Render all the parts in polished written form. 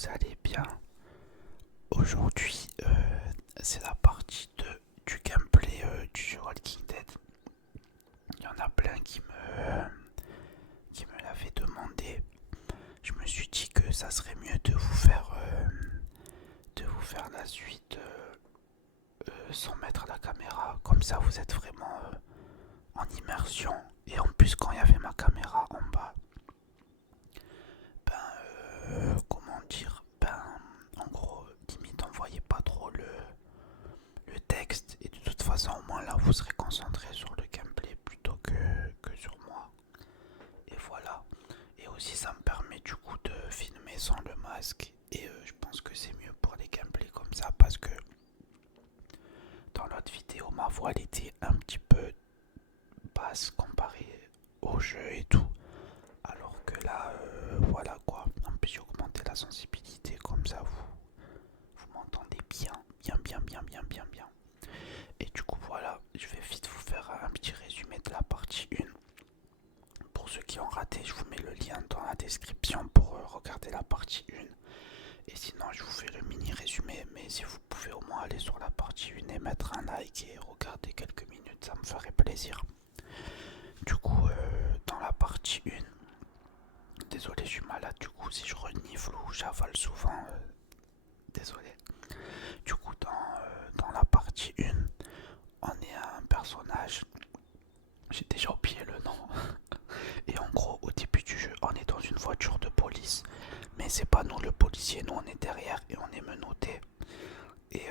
vous allez bien. Aujourd'hui, c'est la partie 2 du gameplay du jeu Walking Dead. Il y en a plein qui me l'avaient demandé. Je me suis dit que ça serait mieux de vous faire la suite sans mettre la caméra. Comme ça, vous êtes vraiment en immersion. Et en plus, quand il y avait ma caméra en bas, comment dire, en gros, limite, on voyait pas trop le texte. Et de toute façon, au moins là, vous serez concentré sur le gameplay plutôt que sur moi. Et voilà. Et aussi, ça me permet du coup de filmer sans le masque. Et je pense que c'est mieux pour les gameplays comme ça parce que dans l'autre vidéo, ma voix elle était un petit peu basse comparée au jeu et tout. Alors que là, voilà quoi. En plus, j'ai augmenté la sensibilité comme ça, vous m'entendez bien, bien, bien, bien, bien, bien, bien. Et du coup, voilà, je vais vite vous faire un petit résumé de la partie 1. Pour ceux qui ont raté, je vous mets le lien dans la description pour regarder la partie 1. Et sinon, je vous fais le mini résumé. Mais si vous pouvez au moins aller sur la partie 1 et mettre un like et regarder quelques minutes, ça me ferait plaisir. Du coup, dans la partie 1, désolé, je suis malade. Du coup, si je renifle ou j'avale souvent, désolé. Du coup, dans la partie 1, on est un personnage. J'ai déjà oublié le nom. Et en gros, au début du jeu, on est dans une voiture de police. Mais c'est pas nous le policier, nous on est derrière et on est menotté. Et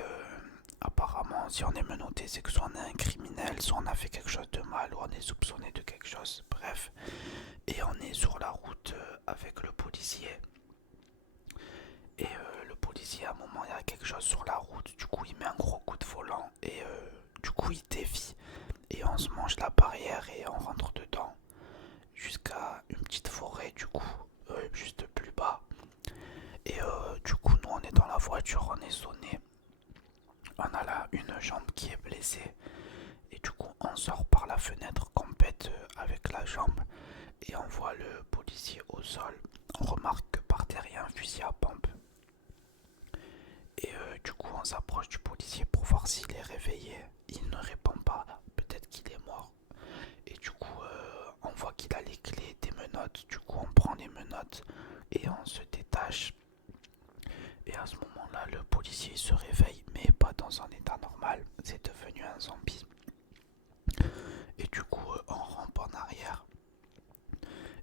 apparemment, si on est menotté, c'est que soit on est un criminel, soit on a fait quelque chose de mal, ou on est soupçonné de quelque chose. Bref. Et on est sur la route avec le policier. Et le policier, à un moment, il y a quelque chose sur la route. Du coup, il met un gros coup de volant. Et du coup, il dévie. Et on se mange la barrière et on rentre dedans. Jusqu'à une petite forêt, du coup, juste plus bas. Et du coup, nous, on est dans la voiture, on est sonné. On a là une jambe qui est blessée. Et du coup, on sort par la fenêtre qu'on pète avec la jambe. Et on voit le policier au sol. On remarque que par terre, il y a un fusil à pompe. Et du coup, on s'approche du policier pour voir s'il est réveillé. Il ne répond pas. Peut-être qu'il est mort. Et du coup, on voit qu'il a les clés des menottes. Du coup, on prend les menottes et on se détache. Et à ce moment-là, le policier se réveille, mais pas dans un état normal. C'est devenu un zombie. Et du coup, on rampe en arrière.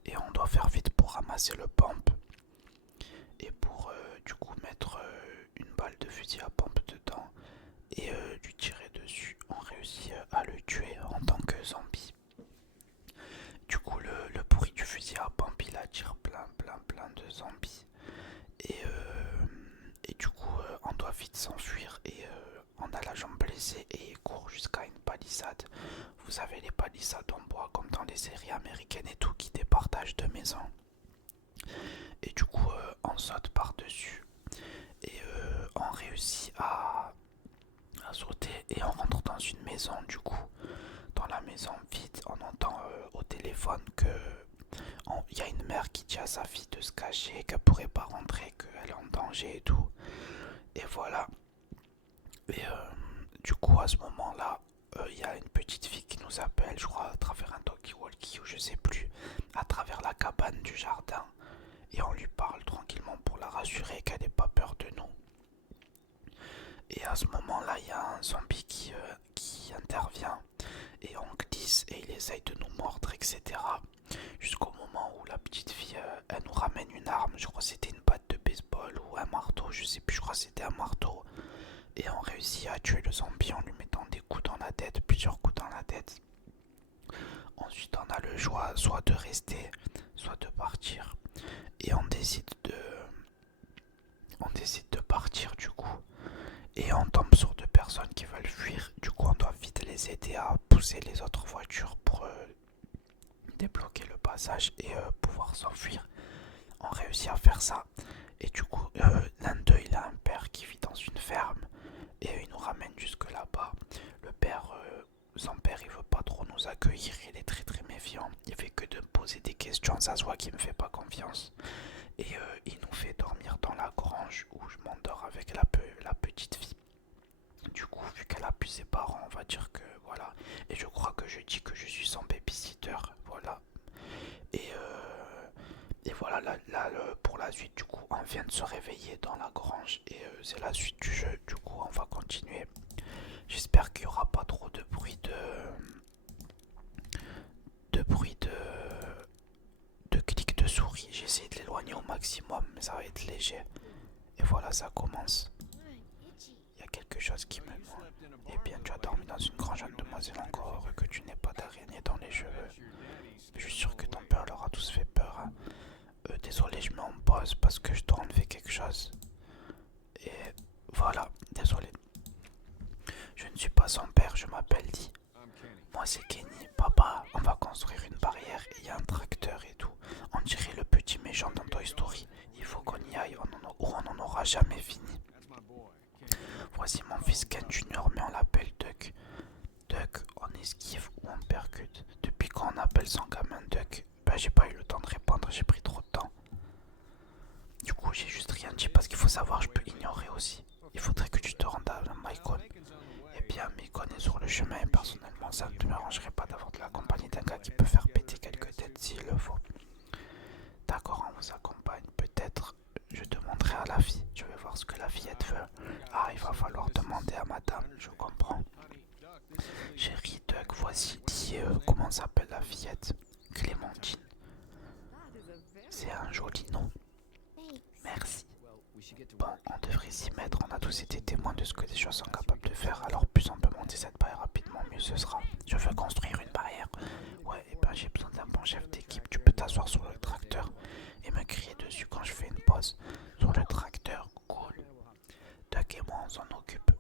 Et on doit faire vite pour ramasser le pompe. Et pour du coup mettre une balle de fusil à pompe dedans. Et lui tirer dessus. On réussit à le tuer en tant que zombie. Du coup, le bruit du fusil à pompe, il attire plein de zombies. Et du coup, on doit vite s'enfuir. Et on a la jambe blessée et il court jusqu'à une palissade. Vous savez, les palissades en bois, comme dans les séries américaines et tout, qui départagent de maisons. Et du coup, on saute par-dessus. Et on réussit à sauter. Et on rentre dans une maison, du coup. Dans la maison vide, on entend au téléphone que il y a une mère qui dit à sa fille de se cacher, qu'elle pourrait pas rentrer, qu'elle est en danger et tout. Et voilà. Et du coup, à ce moment-là, il y a une petite fille qui nous appelle, je crois, à travers un talkie-walkie ou je sais plus, à travers la cabane du jardin. Et on lui parle tranquillement pour la rassurer qu'elle n'ait pas peur de nous. Et à ce moment-là, il y a un zombie qui intervient. Et on glisse et il essaye de nous mordre, etc. Jusqu'au moment où la petite fille, elle nous ramène une arme. Je crois que c'était une batte de baseball ou un marteau, je sais plus, je crois que c'était un marteau. Et on réussit à tuer le zombie en lui mettant des coups dans la tête, plusieurs coups dans la tête. Ensuite, on a le choix soit de rester, soit de partir. Et on décide de partir du coup. Et on tombe sur deux personnes qui veulent fuir. Du coup, on doit vite les aider à pousser les autres voitures pour débloquer le passage et pouvoir s'enfuir. On réussit à faire ça. Et du coup, l'un d'eux, il a un père qui vit dans une ferme. Et il nous ramène jusque là-bas. Le père, son père, il veut pas trop nous accueillir. Il est très très méfiant. Il fait que de me poser des questions. Ça se voit qu'il me fait pas confiance. Et il nous fait dormir dans la grange où je m'endors avec la petite fille. Du coup, vu qu'elle a plus ses parents, on va dire que voilà. Et je crois que je dis que je suis son babysitter. Voilà. Et, voilà, pour la suite, du coup, on vient de se réveiller dans la grange. Et c'est la suite du jeu. Du coup, on va continuer. J'espère qu'il n'y aura pas trop de bruit de clics de souris. J'ai essayé de l'éloigner au maximum, mais ça va être léger. Et voilà, ça commence. Il y a quelque chose qui me demande. Eh bien, tu as dormi dans une grange, demoiselle, encore heureux que tu n'aies pas d'araignée dans les cheveux. Je suis sûr que ton père leur a tous fait peur. Hein. Désolé, je me en pause parce que je dois enlever quelque chose. Et voilà, désolé. Je ne suis pas son père, je m'appelle Lee. Moi c'est Kenny. Papa, on va construire une barrière et il y a un tracteur et tout. On dirait le petit méchant dans Toy Story. Il faut qu'on y aille ou on n'en aura jamais fini. Voici mon fils Ken Junior, mais on l'appelle Duck. Duck, on esquive ou on percute. Depuis quand on appelle son gamin Duck? Bah j'ai pas eu le temps de répondre, j'ai pris trop de temps. Du coup j'ai juste rien dit parce qu'il faut savoir, je peux ignorer aussi. Il faudrait que tu te rendes à Mycon. Eh bien, Mycon est sur le chemin et personnellement, ça ne te m'arrangerait pas d'avoir de la compagnie d'un gars qui peut faire péter quelques têtes s'il le faut. D'accord, on vous accompagne. Peut-être je demanderai à la fille. Je vais voir ce que la fillette veut. Ah, il va falloir demander à madame, je comprends. Chérie Duck, voici comment s'appelle la fillette? Clémentine. C'est un joli nom. Merci. Bon, on devrait s'y mettre, on a tous été témoins de ce que les choses sont capables de faire, alors plus on peut monter cette barrière rapidement, mieux ce sera. Je veux construire une barrière. Ouais, et ben j'ai besoin d'un bon chef d'équipe, tu peux t'asseoir sur le tracteur et me crier dessus quand je fais une pause. Sur le tracteur, cool. Duck et moi on s'en occupe.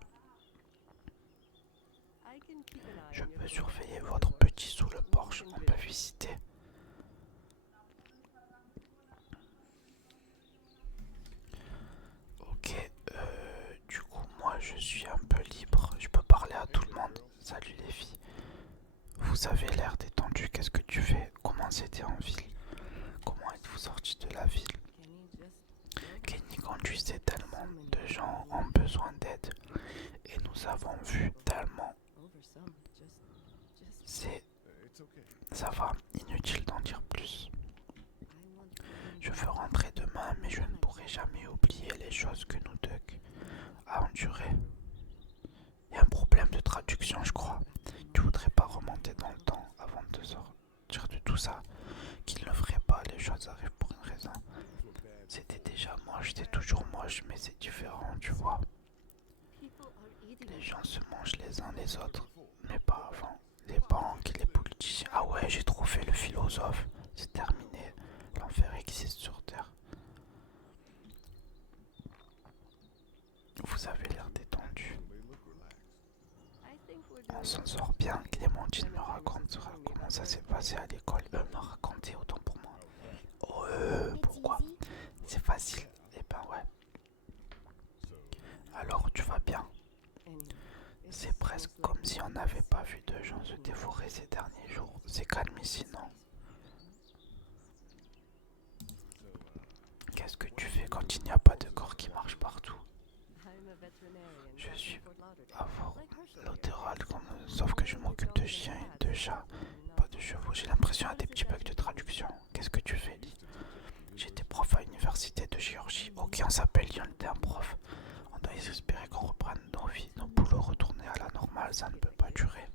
Je peux surveiller votre petit sous le porche, on peut visiter. Ok, du coup moi je suis un peu libre, je peux parler à tout le monde. Salut les filles. Vous avez l'air détendu, qu'est-ce que tu fais? Comment c'était en ville? Comment êtes-vous sorti de la ville? Kenny conduisait tellement de gens ont besoin d'aide et nous avons vu tellement. Ça va, inutile d'en dire plus. Je veux rentrer demain, mais je ne pourrai jamais oublier les choses que nous deux a enduré. Il y a un problème de traduction, je crois. Tu voudrais pas remonter dans le temps avant de sortir de tout ça? Qu'il ne ferait pas, les choses arrivent pour une raison. C'était déjà moche, c'est toujours moche, mais c'est différent, tu vois. Les gens se mangent les uns les autres, mais pas avant. Les banques, les politiciens. Ah ouais, j'ai trop fait le philosophe. C'est terminé. L'enfer existe sur Terre. Vous avez l'air détendu. On s'en sort bien. Clémentine me racontera comment ça s'est passé à l'école. Me raconter autant pour moi. Oh, pourquoi? C'est facile. Eh ben ouais. Alors tu vas bien? C'est presque comme si on n'avait pas vu de gens se dévorer ces derniers jours. C'est calme ici, non? Qu'est-ce que tu fais quand il n'y a pas de corps qui marche partout? Je suis latéral, sauf que je m'occupe de chiens et de chats, pas de chevaux. J'ai l'impression à des petits bugs de traduction. Qu'est-ce que tu fais, Lee? J'étais prof à l'université de Géorgie. Ok, on s'appelle Lyon, t'es un prof. On doit espérer qu'on reprenne nos vies, nos boulots, retourner à la normale, ça ne peut pas durer.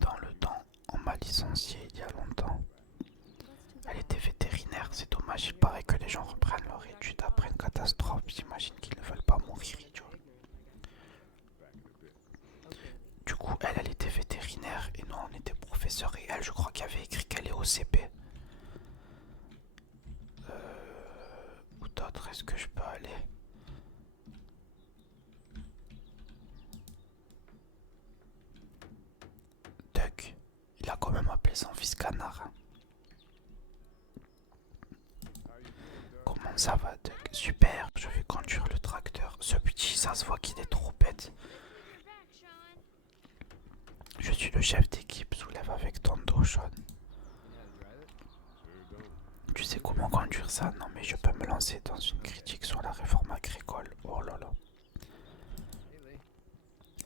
Dans le temps, on m'a licencié il y a longtemps. Elle était vétérinaire, c'est dommage, il paraît que les gens reprennent leur étude après une catastrophe. J'imagine qu'ils ne veulent pas mourir, idiots. Du coup, elle était vétérinaire et nous, on était professeurs. Et elle, je crois qu'il y avait écrit qu'elle est au CP. Où d'autre est-ce que je peux aller? Duck, il a quand même appelé son fils Canard. Hein. Comment ça va, Duck? Super, je vais conduire le tracteur. Ce petit, ça se voit qu'il est trop bête. Je suis le chef d'équipe, soulève avec ton dos, Sean. Tu sais comment conduire ça? Non mais je peux me lancer dans une critique sur la réforme agricole. Oh là là.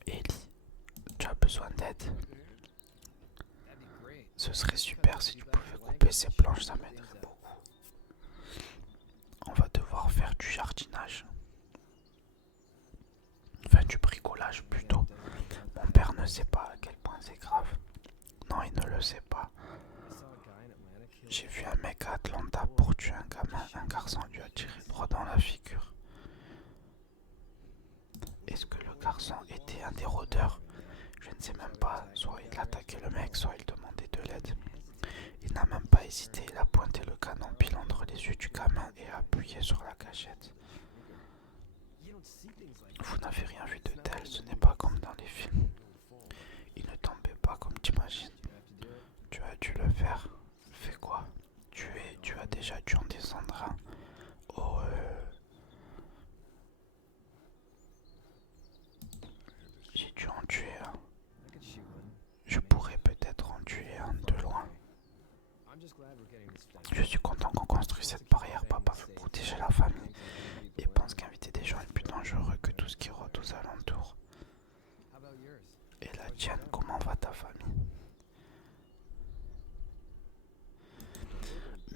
Ellie, tu as besoin d'aide? Ce serait super si tu pouvais couper ces planches, ça m'aiderait beaucoup. On va devoir faire du jardinage. Enfin du bricolage plutôt. Mon père ne sait pas à quel point c'est grave. Non, il ne le sait pas. J'ai vu un mec à Atlanta pour tuer un gamin. Un garçon lui a tiré droit dans la figure. Est-ce que le garçon était un des rôdeurs? Je ne sais même pas. Soit il attaquait le mec, soit il demandait de l'aide. Il n'a même pas hésité. Il a pointé le canon pile entre les yeux du gamin et a appuyé sur la gâchette. Vous n'avez rien vu de tel, ce n'est pas comme dans les films. Il ne tombait pas comme t'imagines. Tu as dû le faire. Fais quoi? Tu as déjà dû en descendre un. Oh, j'ai dû en tuer un. Je pourrais peut-être en tuer un de loin. Je suis content qu'on construise cette barrière, papa veut protéger la famille et pense qu'inviter des gens est plus dangereux que tout ce qui rôde aux alentours. Et la tienne, comment va ta famille?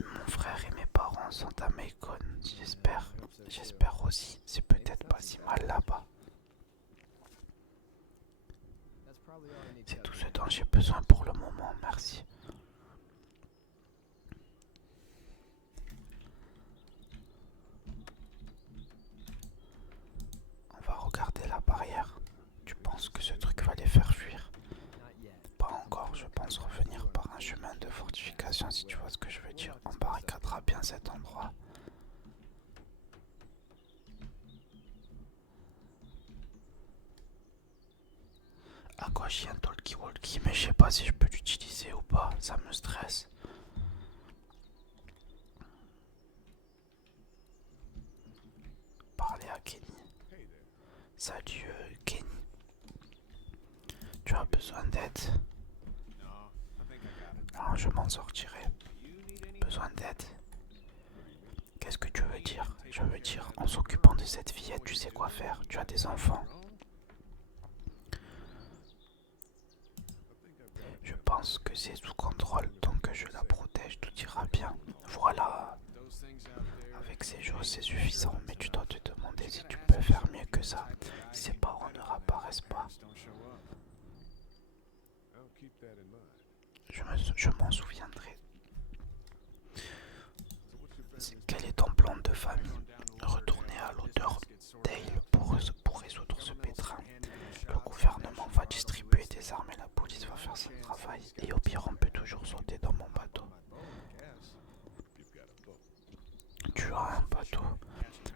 Mon frère et mes parents sont à Macon, j'espère aussi, c'est peut-être pas si mal là-bas. C'est tout ce dont j'ai besoin pour le moment, merci. On va regarder la barrière. Tu penses que ce truc va les faire fuir? Pas encore, je pense revenir par un chemin de fortification si tu vois ce que je veux dire. On barricadera bien cet endroit. À gauche, il y a un talkie-walkie, mais je sais pas si je peux l'utiliser ou pas, ça me stresse. Parler à Kenny. Salut Kenny. Tu as besoin d'aide? Non, je m'en sortirai. Besoin d'aide? Qu'est-ce que tu veux dire? Je veux dire, en s'occupant de cette fillette, tu sais quoi faire. Tu as des enfants. Je pense que c'est sous contrôle, tant que je la protège, tout ira bien. Voilà. Avec ces choses, c'est suffisant, mais tu dois te demander si tu peux faire mieux que ça. Si ses parents ne réapparaissent pas. Je m'en souviendrai. Quel est ton plan de famille? Retourner à l'auteur Dale pour résoudre ce pétrin. Le gouvernement va distribuer des armes et la police va faire son travail. Et au pire, on peut toujours sauter dans mon bateau. Tu as un bateau?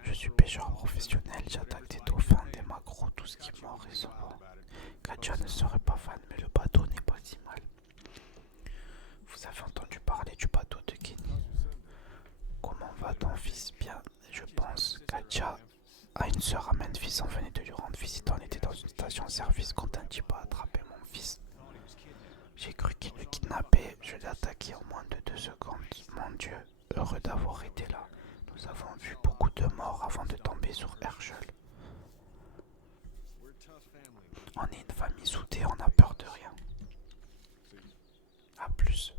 Je suis pêcheur professionnel, j'attaque des dauphins, des maquereaux, tout ce qui mord et se rend. Katja ne serait pas fan, mais le bateau n'est pas si mal. Vous avez entendu parler du bateau de Kenny? Comment va ton fils? Bien, je pense. Katja a une sœur à Memphis, on venait de lui rendre visite. On était dans une station-service quand un type a attrapé mon fils. J'ai cru qu'il le kidnappait, je l'ai attaqué en moins de 2 secondes. Mon Dieu, heureux d'avoir été là. Nous avons vu beaucoup de morts avant de tomber sur Herschel. On est une famille soudée, on n'a peur de rien. A plus.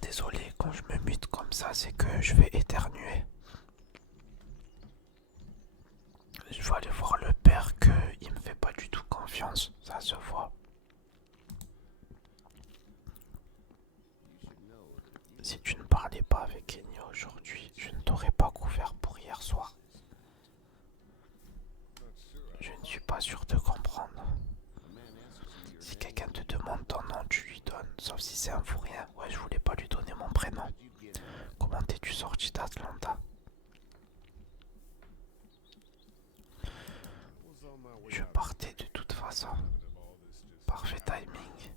Désolé, quand je me mute comme ça, c'est que je vais éternuer. Je vais aller voir le père qu'il me fait pas du tout confiance, ça se voit. Si tu ne parlais pas avec Kenny aujourd'hui, je ne t'aurais pas couvert pour hier soir. Je ne suis pas sûr de comprendre. Si quelqu'un te demande ton nom, tu lui donnes, sauf si c'est un fou rien. Ouais, je voulais pas lui donner mon prénom. Comment t'es-tu sorti d'Atlanta? Je partais de toute façon. Parfait timing.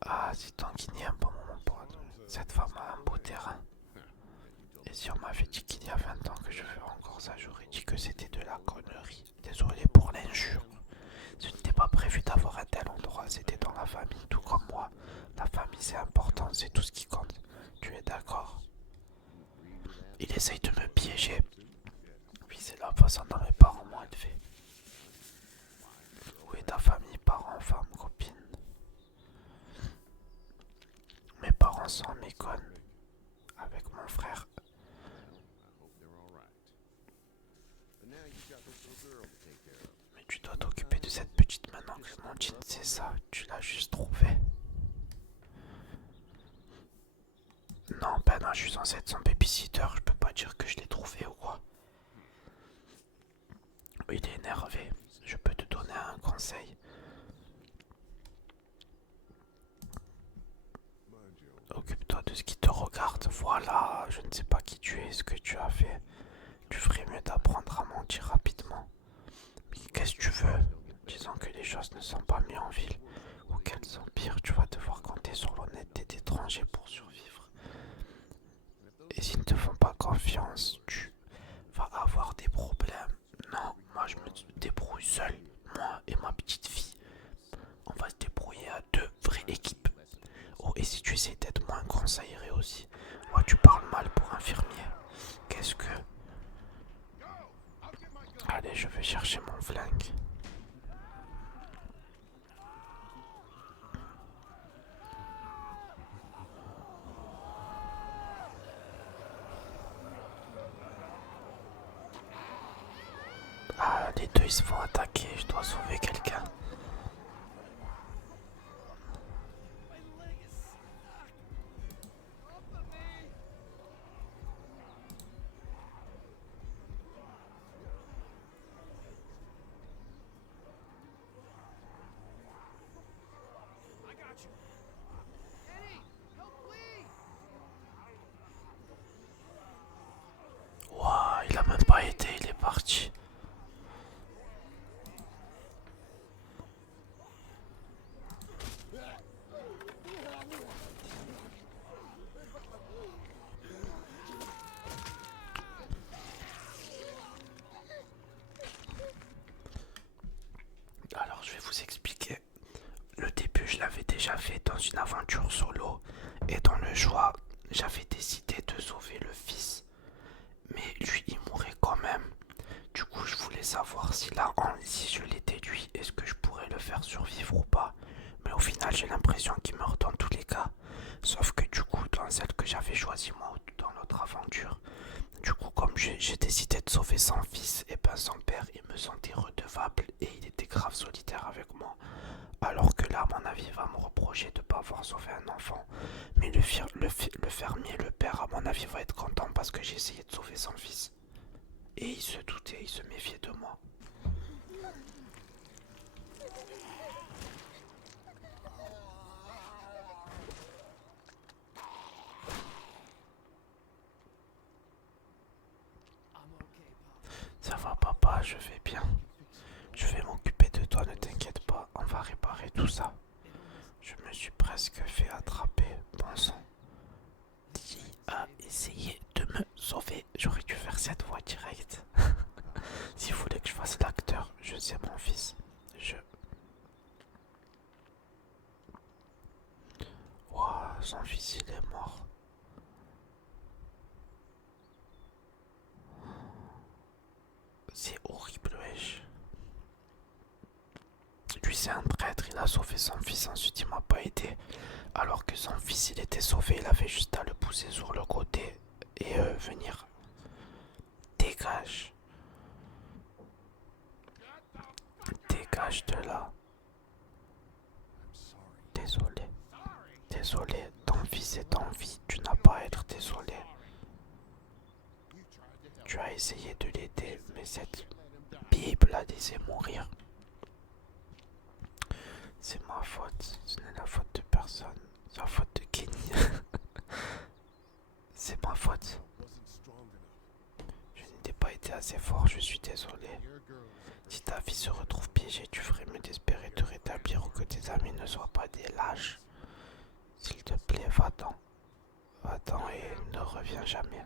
Ah, c'est Tanguy, un bon moment pour attendre. Cette femme a un beau terrain. Et si on m'avait dit qu'il y a 20 ans que je ferais encore ça, j'aurais dit que c'était de la connerie. Désolé pour l'injure. Ce n'était pas prévu d'avoir un tel endroit, c'était dans la famille, tout comme moi. La famille c'est important, c'est tout ce qui compte. Tu es d'accord? Il essaye de me piéger. Oui, c'est la façon dont mes parents m'ont élevé. Où est ta famille, parents, femmes, copines? Mes parents s'en méconnent avec mon frère. Mais tu dois t'occuper de cette petite maintenant, Clémentine, c'est ça, tu l'as juste trouvée. Non, ben non, je suis censé être son babysitter, je peux pas dire que je l'ai trouvé ou quoi. Il est énervé, je peux te donner un conseil. Occupe-toi de ce qui te regarde, voilà, je ne sais pas qui tu es, ce que tu as fait. Tu ferais mieux d'apprendre à mentir rapidement. Mais qu'est-ce que tu veux? Disons que les choses ne sont pas mieux en ville, ou qu'elles sont pires, tu vas devoir compter sur l'honnêteté d'étrangers pour survivre. Et s'ils ne te font pas confiance, tu vas avoir des problèmes. Non, moi je me débrouille seul, moi et ma petite fille. On va se débrouiller à deux vraies équipes. Oh, et si tu essaies d'être moins grand, ça irait aussi. Oh, tu parles mal pour infirmier. Qu'est-ce que... Allez, je vais chercher mon flingue. Ah, les deux ils se font attaquer, je dois sauver quelqu'un. Ouah, il a même pas été, il est parti. Alors je vais vous expliquer. Le début je l'avais déjà fait dans une aventure solo. Et dans le choix, j'avais décidé de sauver le fils. Mais lui il mourrait quand même. Du coup je voulais savoir si là, si je l'ai déduit, est-ce que je pourrais le faire survivre ou pas. Mais au final j'ai l'impression qu'il meurt dans tous les cas. Sauf que du coup dans celle que j'avais choisie moi dans l'autre aventure, du coup comme j'ai décidé de sauver son fils, et ben son père il me sentait redevable et il était grave solitaire avec moi. Alors que là à mon avis il va me reprocher de ne pas avoir sauvé un enfant. Mais le fermier, le père à mon avis va être content parce que j'ai essayé de sauver son fils. Et il se doutait, il se méfiait de moi. Ça va papa, je vais bien. Je vais m'occuper de toi, ne t'inquiète pas, on va réparer tout ça. Je me suis presque fait attraper, bon sang. Qui a essayé de me sauver? J'aurais dû faire cette voix directe. Si vous voulez que je fasse l'acteur, je sais mon fils. Ouah, son fils il est mort. C'est horrible, wesh. Lui c'est un prêtre, il a sauvé son fils, ensuite il m'a pas aidé. Alors que son fils il était sauvé, il avait juste à le pousser sur le côté et venir. Dégage. Dégage de là. Désolé. Désolé, ton fils est en vie, tu n'as pas à être désolé. Tu as essayé de l'aider, mais cette Bible l'a laissé mourir. C'est ma faute, ce n'est la faute de personne. C'est la faute de Kenny. C'est ma faute. Je n'étais pas été assez fort, je suis désolé. Si ta vie se retrouve piégée, tu ferais mieux d'espérer te rétablir ou que tes amis ne soient pas des lâches. S'il te plaît, va-t'en. Va-t'en et ne reviens jamais.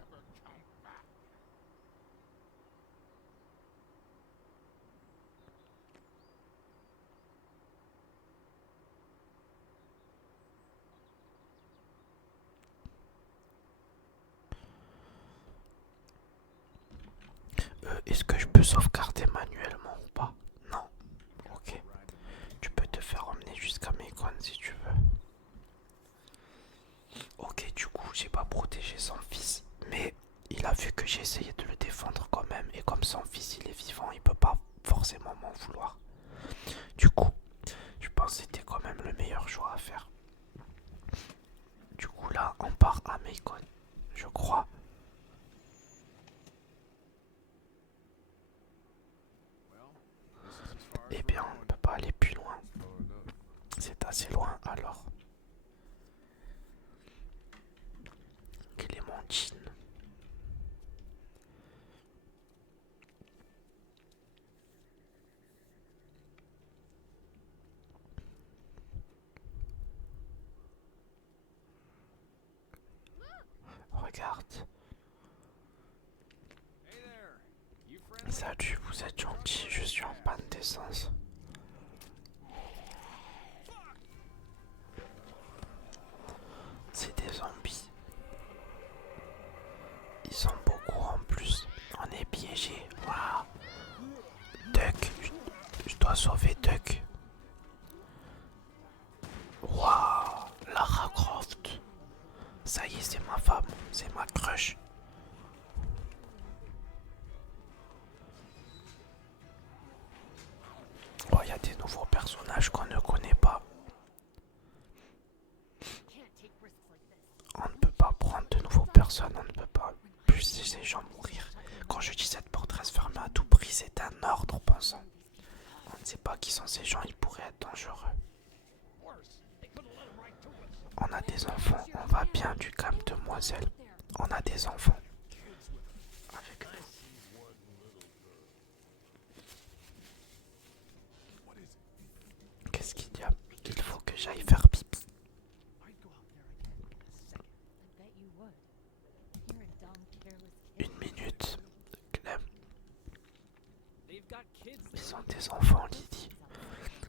Est-ce que je peux sauvegarder manuellement ou pas? Non. Ok. Tu peux te faire emmener jusqu'à Macon si tu veux. Ok, du coup, j'ai pas protégé son fils, mais il a vu que j'ai essayé de le défendre quand même, et comme son fils il est vivant, il peut pas forcément m'en vouloir. Du coup, je pense que c'était quand même le meilleur choix à faire. Du coup, là, on part à Macon, je crois. Eh bien, on ne peut pas aller plus loin. C'est assez loin alors. Clémentine. Regarde. Salut, vous êtes gentil, je suis en panne d'essence. C'est des zombies. Ils sont beaucoup en plus. On est piégés. Waouh. Duck, je dois sauver Duck. Waouh, Lara Croft. Ça y est, c'est ma femme, c'est ma crush. Oh, il y a des nouveaux personnages qu'on ne connaît pas. On ne peut pas prendre de nouveaux personnes, on ne peut pas plus ces gens mourir. Quand je dis cette porte reste fermée à tout prix, c'est un ordre pensant. On ne sait pas qui sont ces gens, ils pourraient être dangereux. On a des enfants, on va bien du calme, demoiselle. On a des enfants. Avec nous. Qu'est-ce qu'il y a? Il faut que j'aille faire pipi. Une minute, Clem. Ils ont des enfants, Lydie.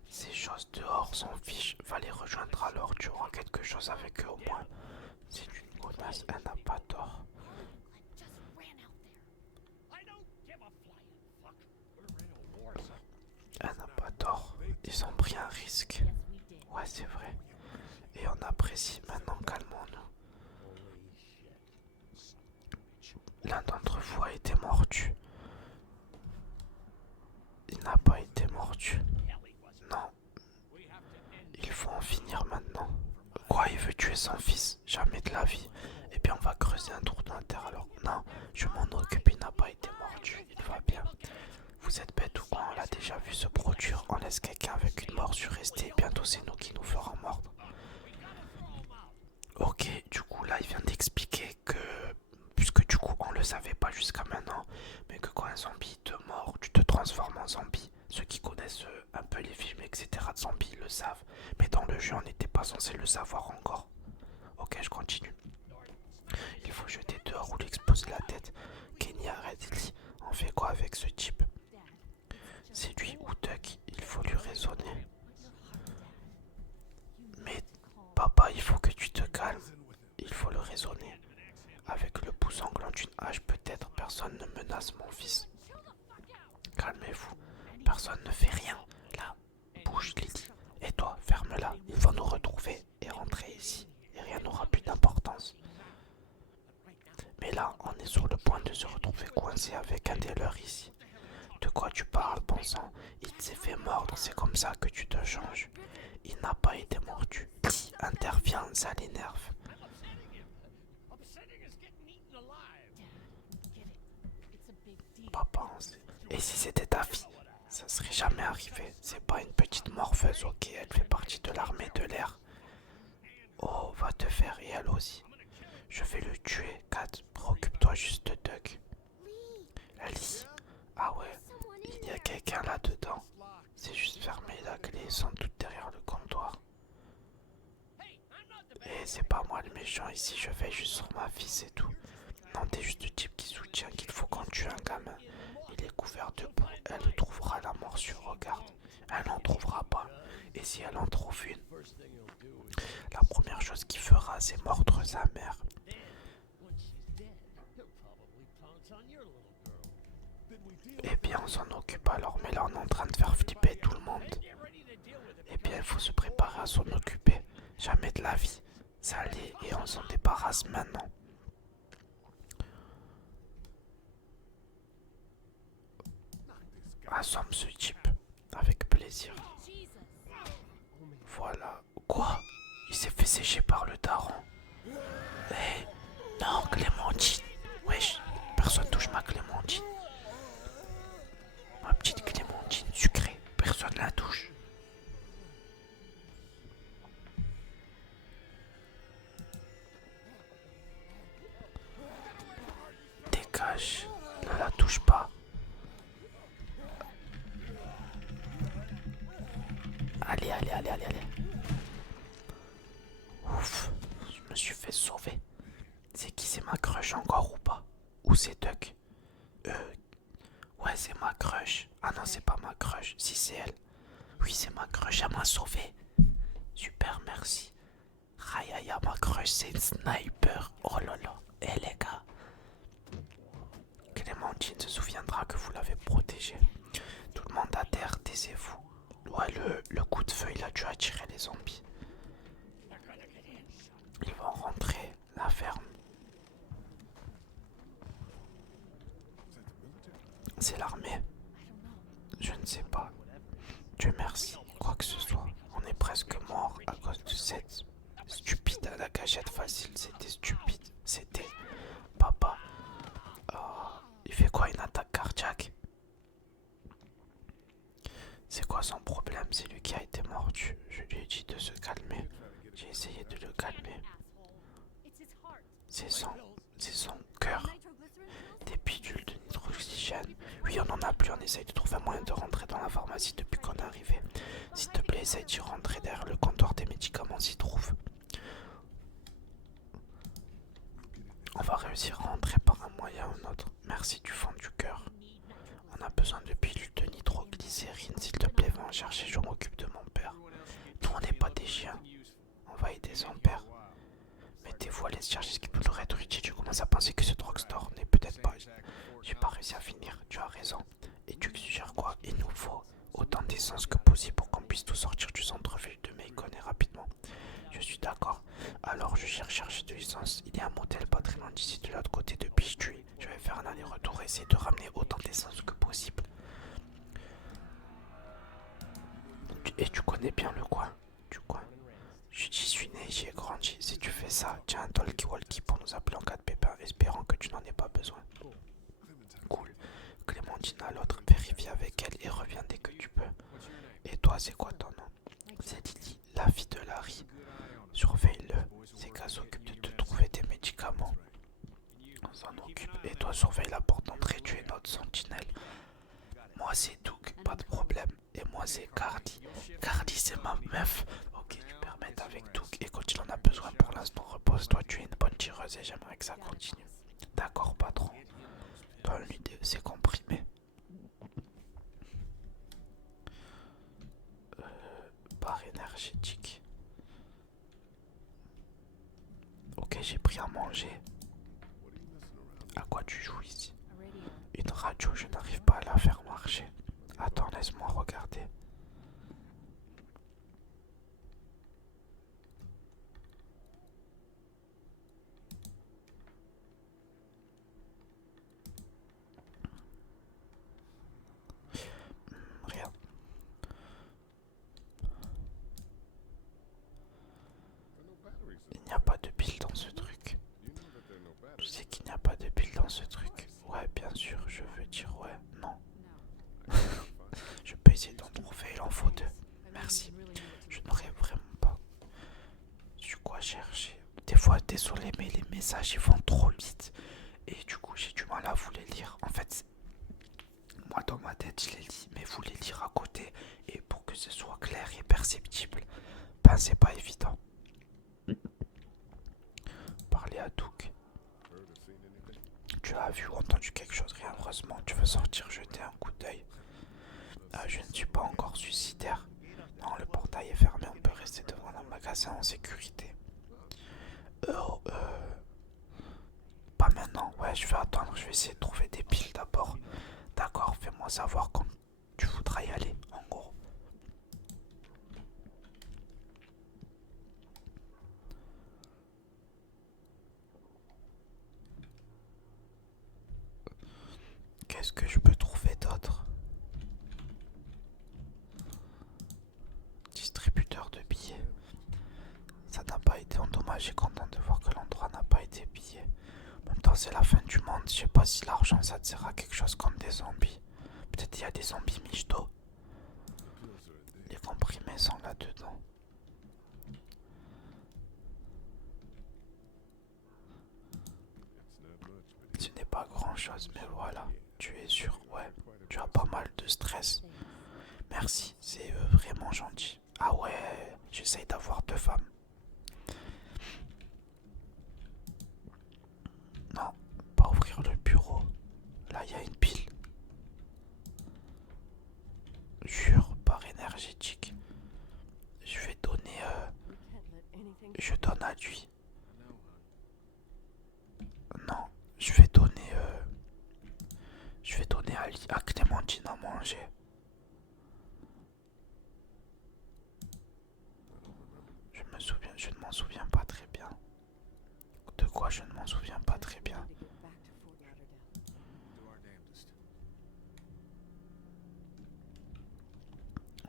Ces choses dehors s'en fichent. Va les rejoindre alors, tu auras quelque chose avec eux au moins. C'est une connasse, elle n'a pas tort. Elle n'a pas tort. Ils ont pris un risque. Ouais, c'est vrai. Et on apprécie maintenant, calmons-nous. L'un d'entre vous a été mordu. Il n'a pas été mordu. Non. Il faut en finir maintenant. Quoi, il veut tuer son fils? Jamais de la vie. Eh bien, on va creuser un trou dans la terre alors. Non, je m'en occupe, il n'a pas été mordu. Il va bien. Vous êtes bête ou quoi? On l'a déjà vu se produire. On laisse quelqu'un avec une morsure rester. Bientôt, c'est nous qui nous ferons mordre. Ok, du coup, là, il vient d'expliquer que, puisque du coup, on le savait pas jusqu'à maintenant, mais que quand un zombie te mord, tu te transformes en zombie. Ceux qui connaissent un peu les films, etc. de zombies le savent. Mais dans le jeu, on n'était pas censé le savoir encore. Ok, je continue. Il faut jeter dehors ou l'exposer la tête. Kenny, arrête, on fait quoi avec ce type? C'est lui ou Duck, il faut lui raisonner. Mais papa, il faut que tu te calmes. Il faut le raisonner. Avec le pouce sanglant d'une hache, peut-être personne ne menace mon fils. Calmez-vous, personne ne fait rien. Là, bouge, Lydie. Et toi, ferme-la. Ils vont nous retrouver et rentrer ici. Et rien n'aura plus d'importance. Mais là, on est sur le point de se retrouver coincé avec un des leurs ici. De quoi tu parles, pensant? Il s'est fait mordre, c'est comme ça que tu te changes. Il n'a pas été mordu. Qui intervient, ça l'énerve. Papa, et si c'était ta fille? Ça serait jamais arrivé. C'est pas une petite morpheuse, ok, elle fait partie de l'armée de l'air. Oh, va te faire et elle aussi. Je vais le tuer, Kat. Préoccupe-toi juste de Doug. Alice. Ah ouais, il y a quelqu'un là-dedans. C'est juste fermé, la clé est sans doute derrière le comptoir. Et c'est pas moi le méchant ici, je veille juste sur ma fille, c'est tout. Non, t'es juste le type qui soutient qu'il faut quand tu es un gamin. Il est couvert de boue, elle trouvera la morsure, regarde. Elle n'en trouvera pas. Et si elle en trouve une, la première chose qu'il fera, c'est mordre sa mère. Eh bien, on s'en occupe alors, mais là on est en train de faire flipper tout le monde. Eh bien, il faut se préparer à s'en occuper. Jamais de la vie. Ça l'est et on s'en débarrasse maintenant. Assomme ce type. Avec plaisir. Voilà. Quoi? Il s'est fait sécher par le daron. Eh, non, Clémentine. Wesh, personne touche ma Clémentine. Ma petite Clémentine sucrée. Personne la touche. Dégage. Ne la touche pas. Allez, allez, allez, allez, allez. Ouf, je me suis fait sauver. C'est qui? C'est ma crush encore ou pas? Ou c'est Duck? Ouais, c'est ma crush. Ah non, c'est pas ma crush. Si, c'est elle. Oui, c'est ma crush. Elle m'a sauvé. Super, merci. Raya, ma crush, c'est une sniper. Oh là là. Eh les gars. Clémentine se souviendra que vous l'avez protégée. Tout le monde à terre, taisez-vous. Ouais, le coup de feu, il a dû attirer les zombies. Ils vont rentrer la ferme. C'est l'armée. Je ne sais pas. Dieu merci. Quoi que ce soit, on est presque mort à cause de cette stupide à la gâchette facile. C'était stupide. C'était papa. Il fait quoi? Une attaque cardiaque? C'est quoi son problème? C'est lui qui a été mordu. Je lui ai dit de se calmer. J'ai essayé de le calmer. C'est son cœur. Des pilules de nitrogène. Oui, on en a plus. On essaye de trouver un moyen de rentrer dans la pharmacie depuis qu'on est arrivé. S'il te plaît, essaye d'y rentrer derrière le comptoir des médicaments s'y trouve. On va réussir à rentrer par un moyen ou un autre. Merci du fond du cœur. On a besoin de pilules de nitroglycérine. S'il te plaît, va en chercher. Je m'occupe de mon père. Nous, on n'est pas des chiens. On va aider son père. Mettez-vous à aller chercher ce qui peut leur être utile. Je commence à penser que ce drugstore n'est peut-être pas... J'ai pas réussi à finir. Tu as raison. Et tu suggères quoi? Il nous faut autant d'essence que possible pour qu'on puisse tout sortir du centre-ville de Macon rapidement. Je suis d'accord. Alors je cherche de l'essence. Il y a un motel pas très loin d'ici de l'autre côté de Peachtree. Je vais faire un aller-retour et essayer de ramener autant d'essence que possible. Et tu connais bien le coin? Du coin. J'y suis né, j'y ai grandi. Si tu fais ça, tiens un talkie-walkie pour nous appeler en cas de pépin, espérant que tu n'en aies pas besoin. Cool. Clémentine à l'autre, vérifie avec elle et reviens dès que tu peux. Et toi, c'est quoi ton nom? C'est Lily, la fille de Larry. Surveille-le. Ces gars s'occupent de te trouver des médicaments. On s'en occupe. Et toi, surveille la porte d'entrée, tu es notre sentinelle. Moi, c'est Doug, pas de problème. Et moi, c'est Cardi. Cardi, c'est ma meuf. Ok, tu permets avec Doug. Et quand il en a besoin pour l'instant, repose-toi. Tu es une bonne tireuse et j'aimerais que ça continue. D'accord, patron. Donne-lui c'est comprimé. Barre énergétique. Ok, j'ai pris à manger. À quoi tu joues ici? Une radio, je n'arrive pas à la faire marcher. Attends, laisse-moi regarder. Rien. Il n'y a pas de pile dans ce truc. Tu sais qu'il n'y a pas de pile dans ce truc. Ouais, bien sûr, je veux dire ouais, non. Je peux essayer d'en trouver, il en faut deux. Merci. Je n'aurais vraiment pas su quoi chercher. Des fois, désolé, mais les messages ils vont trop vite. Et du coup, j'ai du mal à vous les lire. En fait, moi dans ma tête, je les lis, mais vous les lire à côté. Et pour que ce soit clair et perceptible, ben c'est pas évident. pas vu ou entendu quelque chose, rien. Heureusement, tu veux sortir jeter un coup d'œil. Je ne suis pas encore suicidaire. Non, le portail est fermé, on peut rester devant le magasin en sécurité. Oh, pas maintenant. Ouais, je vais attendre, je vais essayer de trouver des piles d'abord. D'accord, fais-moi savoir quand tu voudras y aller, en gros. Qu'est-ce que je peux trouver d'autre? Distributeur de billets. Ça n'a pas été endommagé, content de voir que l'endroit n'a pas été pillé. En même temps, c'est la fin du monde. Je sais pas si l'argent ça te sert à quelque chose comme des zombies. Peut-être il y a des zombies michto. Les comprimés sont là-dedans. Ce n'est pas grand-chose, mais voilà. Tu es sûr, ouais. Tu as pas mal de stress. Merci, c'est vraiment gentil. Ah ouais, j'essaye d'avoir 2 femmes. Non, pas ouvrir le bureau. Là, il y a une pile. Jure, barre énergétique. Je vais donner... je donne à lui. Non, je vais donner... je vais donner à Clémentine à manger. Je ne m'en souviens pas très bien. De quoi je ne m'en souviens pas très bien.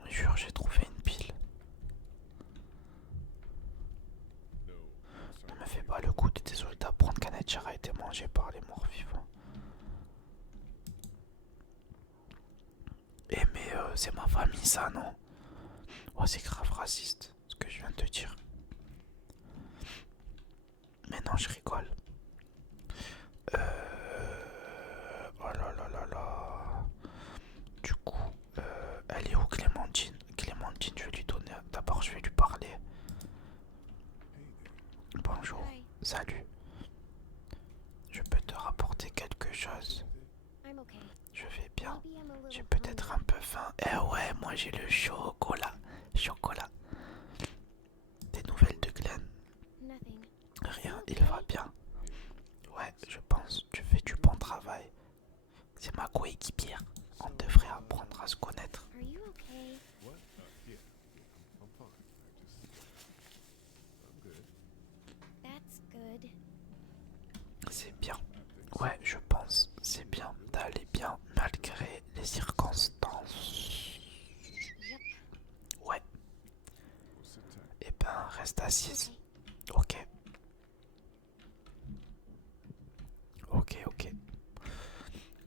Jure, j'ai trouvé une pile. Ne me fais pas le coup de tes soldats prendre qu'Anetchar a été mangé par les morts vivants. Eh mais c'est ma famille ça, non? Oh, c'est grave raciste ce que je viens de te dire. Mais non, je rigole. Oh là là là là. Du coup, elle est où Clémentine? Clémentine, je vais lui donner... D'abord, je vais lui parler. Bonjour, salut. Je peux te rapporter quelque chose? Je vais bien. J'ai peut-être un peu faim. Eh ouais, moi j'ai le chocolat. Chocolat. Des nouvelles de Glenn? Rien, il va bien. Ouais, je pense. Tu fais du bon travail. C'est ma coéquipière. On devrait apprendre à se connaître. C'est bien. Ouais, je pense. C'est bien d'aller bien malgré les circonstances. Ouais. Eh ben, reste assise. Ok. Ok, ok.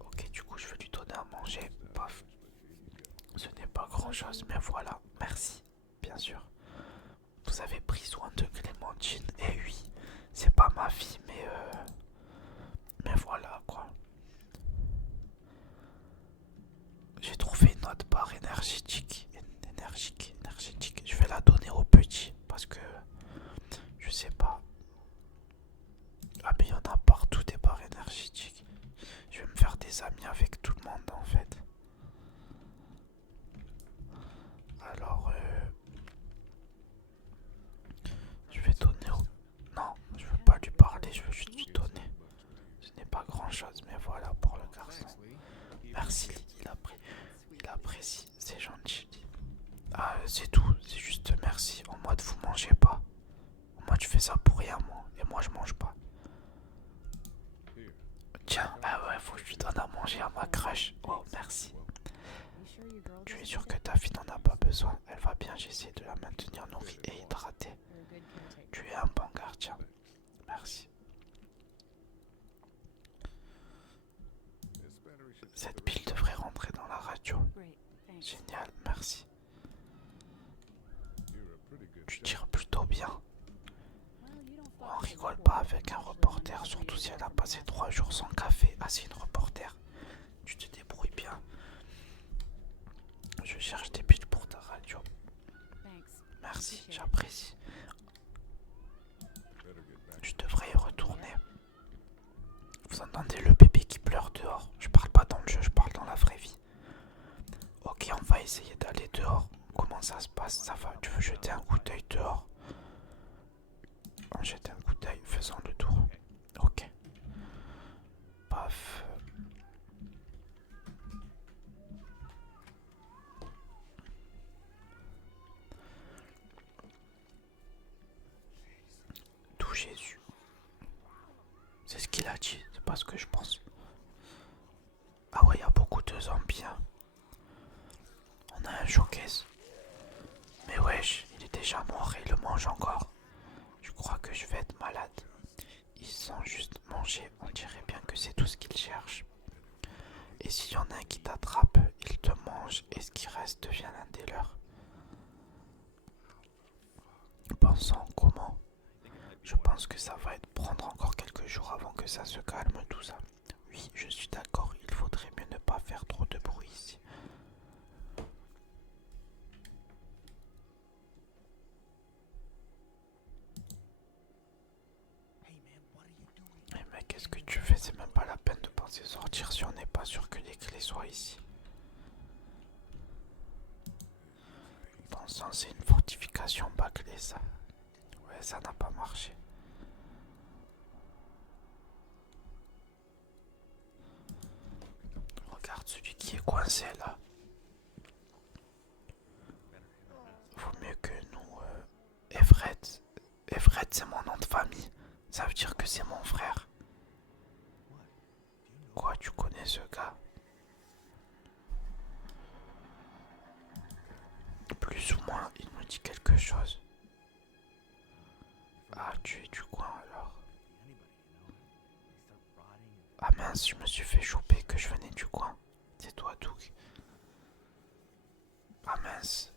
Ok, du coup, je vais lui donner à manger. Paf. Ce n'est pas grand chose, mais voilà. Merci, bien sûr. Vous avez pris soin de Clémentine. Et oui, c'est pas ma fille, mais voilà quoi. J'ai trouvé une autre barre énergétique. Énergétique. Je vais la donner au petit parce que je sais pas. Ah, mais il y en a partout des barres énergétiques. Je vais me faire des amis avec tout le monde en fait. Alors, je vais donner au... Non, je veux pas lui parler, je veux juste lui donner. Ce n'est pas grand chose, mais voilà pour le garçon. Merci, il apprécie, c'est gentil. Ah, c'est tout, c'est juste merci. En mode, vous mangez pas. En mode, tu fais ça pour rien, moi. Et moi, je mange pas. Tiens, ah ouais, faut que je lui donne à manger à ma crush. Oh, merci. Tu es sûr que ta fille n'en a pas besoin? Elle va bien, j'essaie de la maintenir nourrie et hydratée. Tu es un bon gardien. Merci. Cette pile devrait rentrer dans la radio. Génial, merci. Tu tires plutôt bien. On rigole pas avec un reporter, surtout si elle a passé 3 jours sans café. Ah, c'est une reporter. Tu te débrouilles bien. Je cherche des piles pour ta radio. Merci, j'apprécie. Tu devrais y retourner. Vous entendez le bébé essayer d'aller dehors. Comment ça se passe? Ça va? Tu veux jeter un coup d'œil dehors? On jette un coup d'œil, faisons le tour. Ok. Paf. Tout Jésus. C'est ce qu'il a dit, c'est pas ce que je pense. Ah ouais, il y a beaucoup de zombies. Hein. On a un showcase. Mais wesh, il est déjà mort et il le mange encore. Je crois que je vais être malade. Ils sont juste manger, on dirait bien que c'est tout ce qu'ils cherchent. Et s'il y en a un qui t'attrape, il te mange et ce qui reste devient l'un des leurs. Pensons comment? Je pense que ça va être prendre encore quelques jours avant que ça se calme tout ça. Oui, je suis d'accord, il faudrait mieux ne pas faire trop de bruit ici. Eh mec, qu'est-ce que tu fais? C'est même pas la peine de penser sortir si on n'est pas sûr que les clés soient ici. Pensons, c'est une fortification bâclée ça. Ouais, ça n'a pas marché. Regarde celui qui est coincé là. Vaut mieux que nous. Everett. Everett, c'est mon nom de famille. Ça veut dire que c'est mon frère. Quoi, tu connais ce gars? Plus ou moins, il me dit quelque chose. Ah, tu es du coin alors. Ah mince, je me suis fait choper que je venais du coin. C'est toi, Doug. Ah mince,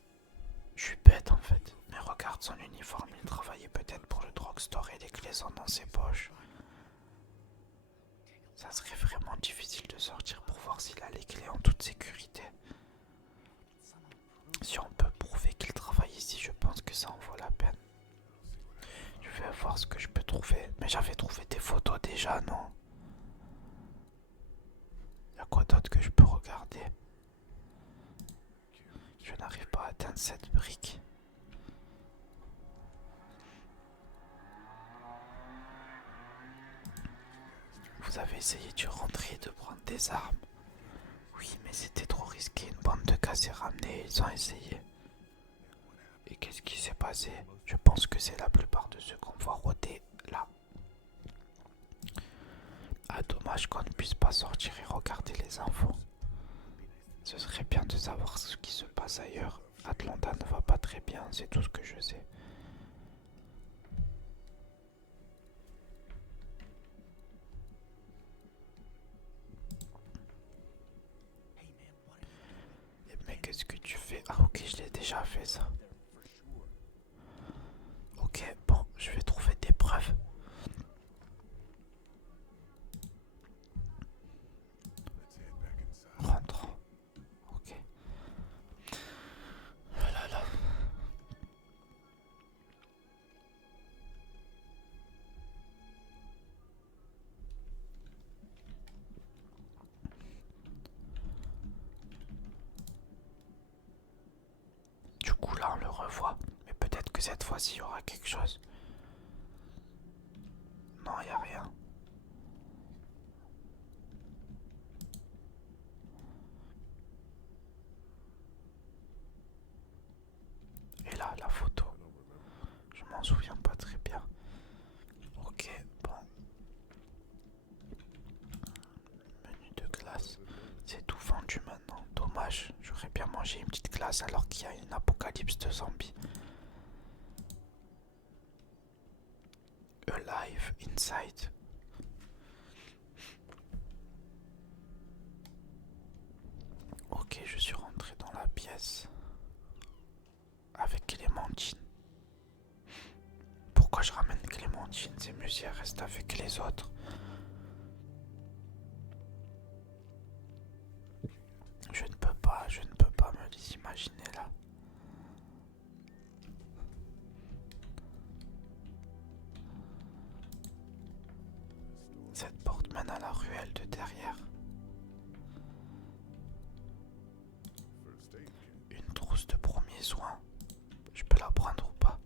je suis bête en fait. Mais regarde son uniforme, il travaillait peut-être pour le drugstore et les clés sont dans ses poches. Ça serait vraiment difficile de sortir pour voir s'il a les clés en toute sécurité. Si on peut prouver qu'il travaille ici, je pense que ça en vaut la peine. Je vais voir ce que je peux trouver. Mais j'avais trouvé des photos déjà, non? Y'a quoi d'autre que je peux regarder? Je n'arrive pas à atteindre cette brique. Vous avez essayé de rentrer et de prendre des armes? Oui, mais c'était trop risqué. Une bande de gars s'est ramenée, ils ont essayé. Et qu'est-ce qui s'est passé? Je pense que c'est la plupart de ceux qu'on voit rôder là. Ah, dommage qu'on ne puisse pas sortir et regarder les infos. Ce serait bien de savoir ce qui se passe ailleurs. Atlanta ne va pas très bien, c'est tout ce que je sais. Mais qu'est-ce que tu fais? Ah ok, je l'ai déjà fait ça. Ok, bon, je vais trouver des preuves. Rentrons. Ok. Oh là là. Du coup là on le revoit. Mais peut-être que cette fois-ci il y aura quelque chose. Non, il n'y a rien. Et là, la photo. Je m'en souviens pas très bien. Ok, bon. Menu de glace. C'est tout vendu maintenant. Dommage, j'aurais bien mangé une petite glace alors qu'il y a une apocalypse de zombies. Alive Inside. Ok, je suis rentré dans la pièce. Avec Clémentine. Pourquoi je ramène Clémentine? C'est mieux si elle reste avec les autres. Je ne peux pas me les imaginer là. Cette porte mène à la ruelle de derrière. soins. Je peux la prendre ou pas?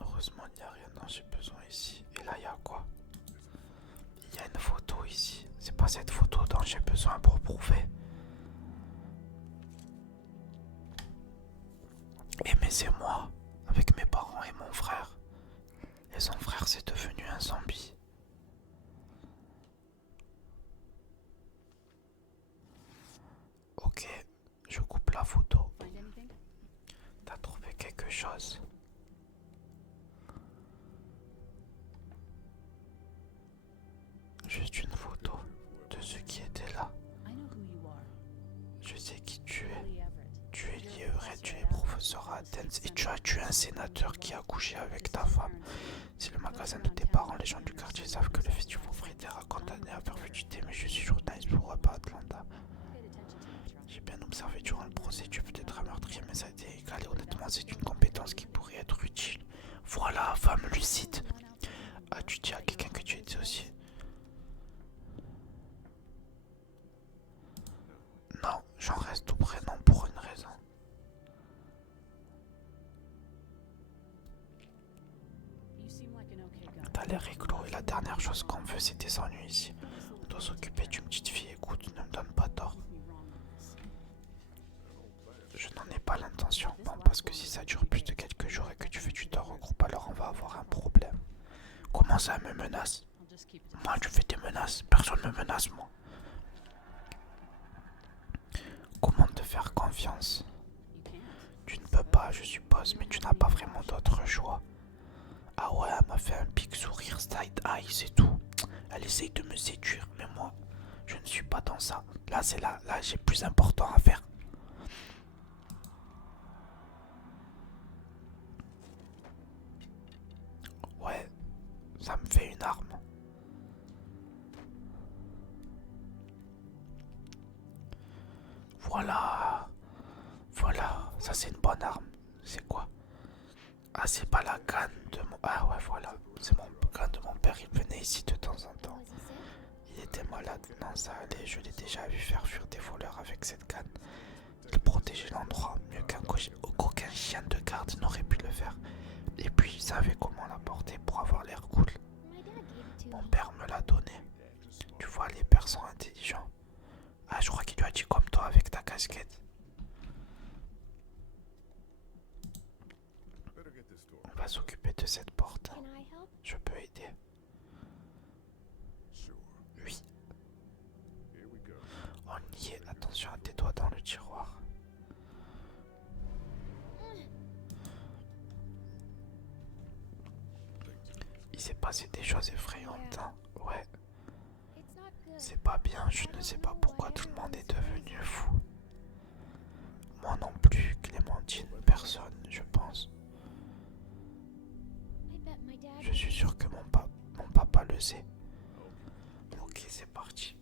Heureusement, il n'y a rien dont j'ai besoin ici. Et là, il y a quoi? Il y a une photo ici. C'est pas cette photo dont j'ai besoin pour prouver. Mais c'est moi, avec mes parents et mon frère. Et son frère, c'est devenu un zombie. Ok, je coupe la photo. T'as trouvé quelque chose? Juste une photo de ceux qui étaient là. Je sais qui tu es. Tu es lié Everett, tu es professeur à Athens et tu as tué un sénateur qui a couché avec ta femme. C'est le magasin de tes parents. Les gens du quartier savent que le fils du propriétaire a condamné à perpétuité, mais je suis journaliste pour Repas Atlanta. J'ai bien observé durant le procès, tu es peut-être un meurtrier, mais ça a été égal et honnêtement, c'est une compétence qui pourrait être utile. Voilà, femme lucide. As-tu dit à quelqu'un que tu étais aussi? Non, j'en reste au prénom pour une raison. T'as l'air rigolo et la dernière chose qu'on veut, c'est tes ennuis ici. On doit s'occuper d'une petite fille, écoute, ne me donne pas tort. Je n'en ai pas l'intention. Bon, parce que si ça dure plus de quelques jours et que tu fais du tort au groupe, alors on va avoir un problème. Comment ça me menace? Moi, tu fais des menaces. Personne me menace, moi. Comment te faire confiance? Tu ne peux pas, je suppose, mais tu n'as pas vraiment d'autre choix. Ah ouais, elle m'a fait un pic sourire side eye, c'est tout. Elle essaye de me séduire, mais moi, je ne suis pas dans ça. Là, c'est là j'ai plus important à faire. Ouais, ça me fait une arme. Voilà. Voilà, ça c'est une bonne arme. C'est quoi? Ah, c'est pas la canne de mon... Ah ouais, voilà. C'est mon canne de mon père, il venait ici de temps en temps. Il était malade, non ça allait, je l'ai déjà vu faire fuir des voleurs avec cette canne. Il protégeait l'endroit mieux qu'aucun chien de garde n'aurait pu le faire. Et puis il savait comment la porter pour avoir l'air cool. Mon père me l'a donné. Tu vois, les pères sont intelligents. Ah, je crois qu'il lui a dit comme toi avec ta casquette. On va s'occuper de cette porte. Je peux aider. Oui. On y est. Attention à tes doigts dans le tiroir. Il s'est passé des choses effrayantes, hein. Ouais. C'est pas bien, je ne sais pas pourquoi tout le monde est devenu fou. Moi non plus, Clémentine, personne, je pense. Je suis sûr que mon papa le sait. Ok, c'est parti.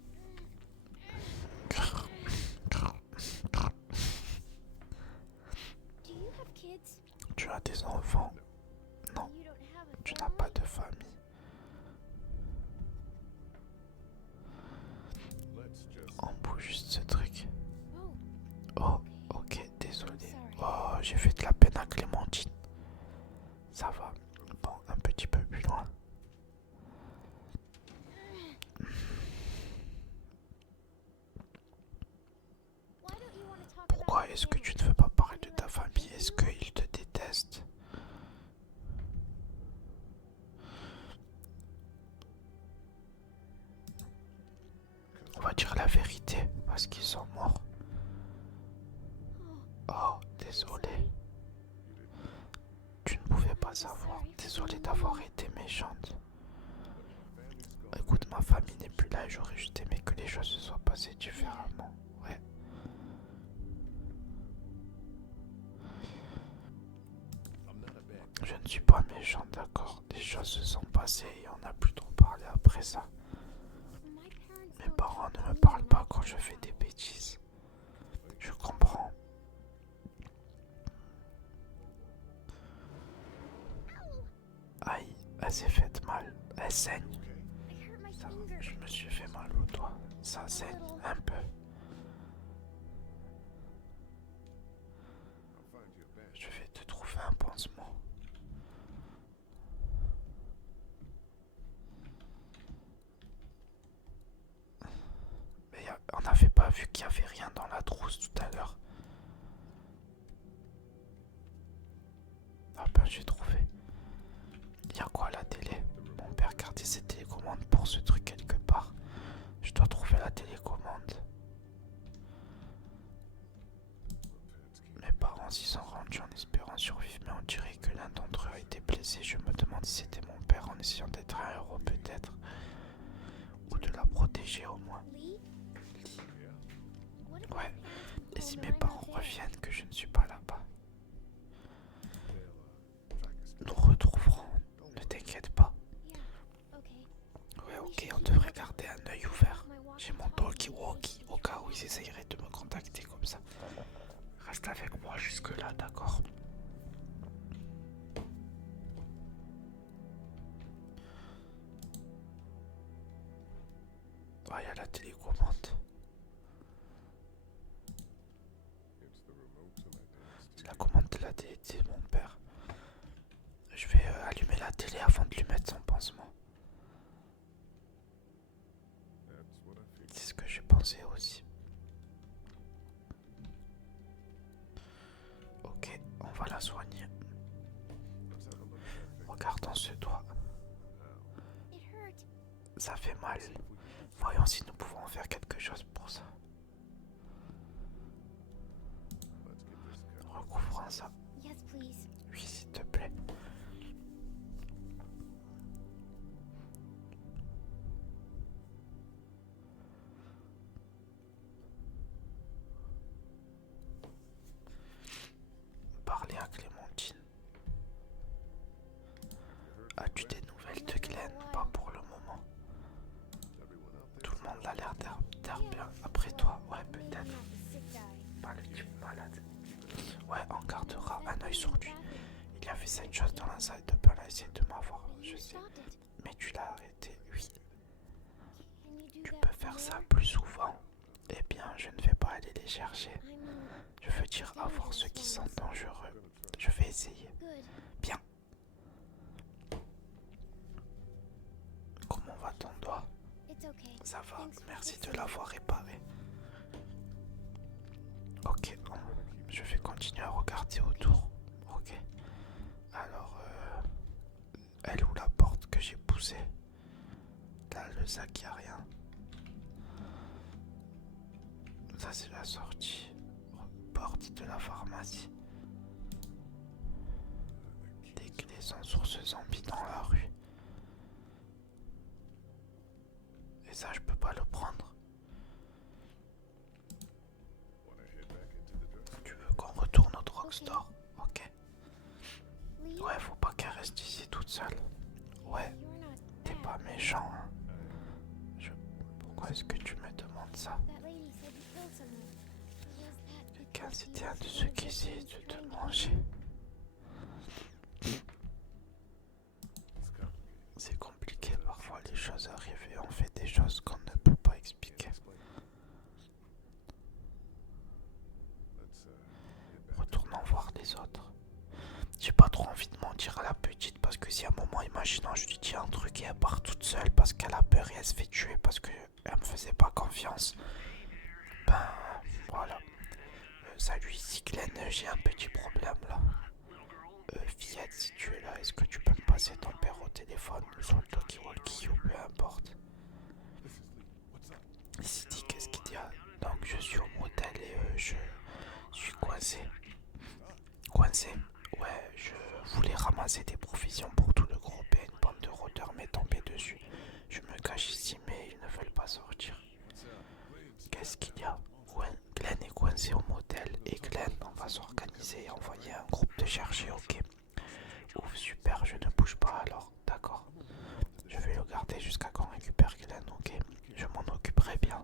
Tu as des enfants? Non, tu n'as pas de famille. On bouge juste ce truc. Oh, ok, désolé. Oh, j'ai fait de la peine à Clémentine. Ça va. Bon, un petit peu plus loin. Pourquoi est-ce que tu ne veux pas parler de ta famille? Est-ce qu'ils te détestent? On va dire la vérité, parce qu'ils sont morts. Oh, désolé. Tu ne pouvais pas savoir. Désolé d'avoir été méchante. Écoute, ma famille n'est plus là et j'aurais juste aimé que les choses se soient passées différemment. Ouais. Je ne suis pas méchant, d'accord. Les choses se sont passées et on a plus trop parlé après ça. Mes parents ne me parlent pas quand je fais des bêtises. Je comprends. Aïe, elle s'est faite mal. Elle saigne. Ça, je me suis fait mal au doigt. Ça saigne un peu. Je vais te trouver un pansement. Mais on n'avait pas vu qu'il n'y avait rien dans la trousse tout à l'heure. Ah ben j'ai trouvé. Il y a quoi à la télé? Mon père gardait ses télécommandes pour ce truc quelque part. Je dois trouver la télécommande. Mes parents s'y sont rendus en espérant survivre, mais on dirait que l'un d'entre eux a été blessé. Je me demande si c'était mon père en essayant d'être un héros peut-être. Ou de la protéger au moins. Ouais, et si mes parents reviennent que je ne suis pas là-bas? Nous retrouverons, ne t'inquiète pas. Ouais, ok, on devrait garder un œil ouvert. J'ai mon talkie-walkie au cas où ils essayeraient de me contacter comme ça. Reste avec moi jusque là, d'accord? Ah, il y a la télécommande. C'est la commande de la télé de mon père. Je vais allumer la télé avant de lui mettre son pansement. C'est ce que j'ai pensé aussi. Ok, on va la soigner. Regardons ce doigt. Ça fait mal. Voyons si nous pouvons faire quelque chose pour ça. Recouvrons ça. Oui, s'il te plaît. Parler à Clémentine. As-tu des nouvelles de Glenn? Pas pour le moment. Tout le monde a l'air d'être bien. Après toi, ouais, peut-être. Pas le type malade. Ouais, on gardera un œil sur lui. Il y avait cette chose dans la salle de bain, il a essayé de m'avoir, je sais. Mais tu l'as arrêté, oui. Tu peux faire ça plus souvent. Eh bien, je ne vais pas aller les chercher. Je veux dire avoir ceux qui sont dangereux. Je vais essayer. Bien. Comment va ton doigt? Ça va, merci de l'avoir réparé. Ok, je vais continuer à regarder autour. Ok. Alors, elle est où la porte que j'ai poussée? Là, le sac, y a rien. Ça, c'est la sortie. Porte de la pharmacie. Des clés sont source zombie dans la rue. Et ça, je peux pas le prendre. Tu veux qu'on retourne au drugstore? Ok. Ouais, faut pas qu'elle reste ici toute seule. Ouais, t'es pas méchant, hein. Pourquoi est-ce que tu me demandes ça? Quelqu'un, c'était un de ceux qui essayaient de te manger. C'est compliqué, parfois les choses arrivent et on fait des choses qu'on ne peut pas expliquer. Retournons voir les autres. J'ai pas trop envie de mentir à la petite parce que si à un moment, imaginons, je lui dis un truc et elle part toute seule parce qu'elle a peur et elle se fait tuer parce qu'elle me faisait pas confiance. Ben voilà. Salut, ici Glenn, j'ai un petit problème là. Fillette, si tu es là, est-ce que tu peux me passer ton père au téléphone ou sur le talkie-walkie ou peu importe? Ici dit qu'est-ce qu'il y a? Donc je suis au motel et je suis coincé. Coincé? Ouais, je voulais ramasser des provisions pour tout le groupe et une bande de rôdeurs m'est tombée dessus. Je me cache ici mais ils ne veulent pas sortir. Qu'est-ce qu'il y a? Glenn est coincé au motel et Glenn, on va s'organiser et envoyer un groupe te chercher, ok? Ouf, super, je ne bouge pas alors, d'accord. Je vais le garder jusqu'à qu'on récupère Glenn, ok? Je m'en occuperai bien.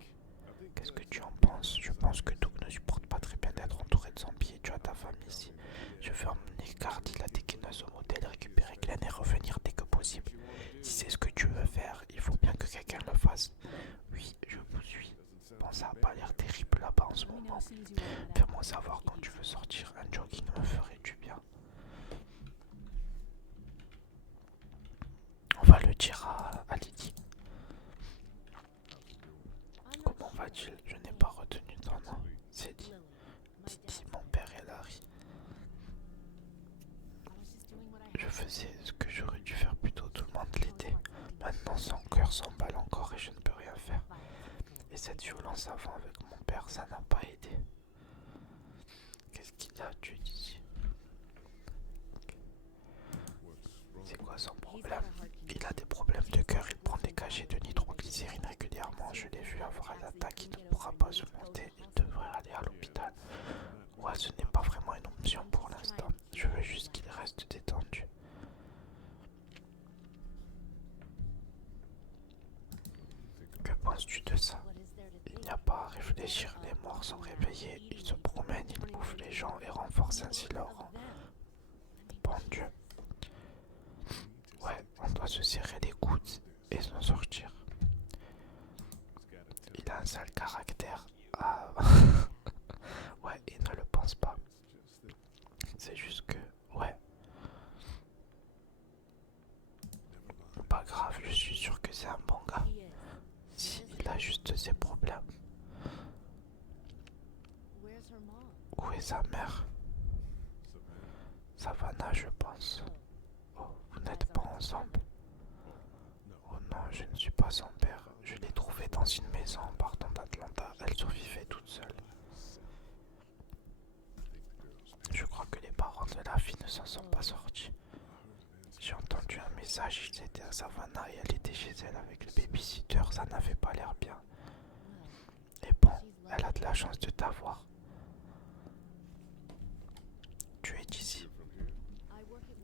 Qu'est-ce que tu en penses? Je pense que Doug ne supporte pas très bien d'être entouré de zombies et tu as ta femme ici. Je veux emmener Cardi, la déquineuse, au motel, récupérer Glenn et revenir dès que possible. Si c'est ce que tu veux faire, il faut bien que quelqu'un le fasse. Oui, je vous suis. ça a pas l'air terrible là-bas en ce moment. Fais-moi savoir quand tu veux sortir, un jogging me ferait du bien. On va le dire à Lydie. Comment va-t-il? Je n'ai pas retenu ton nom. C'est dit. Didi, mon père et Larry. Je faisais ce que j'aurais dû faire plus tôt, tout le monde l'était. Maintenant son cœur s'emballe encore et je ne peux rien faire. Et cette violence avant avec mon père, ça n'a pas aidé. Qu'est-ce qu'il a, tu dis? C'est quoi son problème? Il a des problèmes de cœur, il prend des cachets de nitroglycérine régulièrement. Je l'ai vu avoir un attaque, il ne pourra pas se monter, il devrait aller à l'hôpital. Ouais, ce n'est pas vraiment une option pour l'instant. Je veux juste qu'il reste détendu. Que penses-tu de ça? Il n'y a pas à réfléchir, les morts sont réveillés, ils se promènent, ils bouffent les gens et renforcent ainsi leur rang. Bon Dieu. Ouais, on doit se serrer les coudes et s'en sortir. Il a un sale caractère. Ah. Ouais, il ne le pense pas. C'est juste que... Ouais. Pas grave, je suis sûr que c'est un bon gars. Si, il a juste ses problèmes. Où est sa mère? Savannah, je pense. Oh, vous n'êtes pas ensemble? Oh non, je ne suis pas son père. Je l'ai trouvée dans une maison en partant d'Atlanta. Elle survivait toute seule. Je crois que les parents de la fille ne s'en sont pas sortis. J'ai entendu un message, ils étaient à Savannah et elle était chez elle avec le babysitter, ça n'avait pas l'air bien. Et bon, elle a de la chance de t'avoir. Tu es d'ici.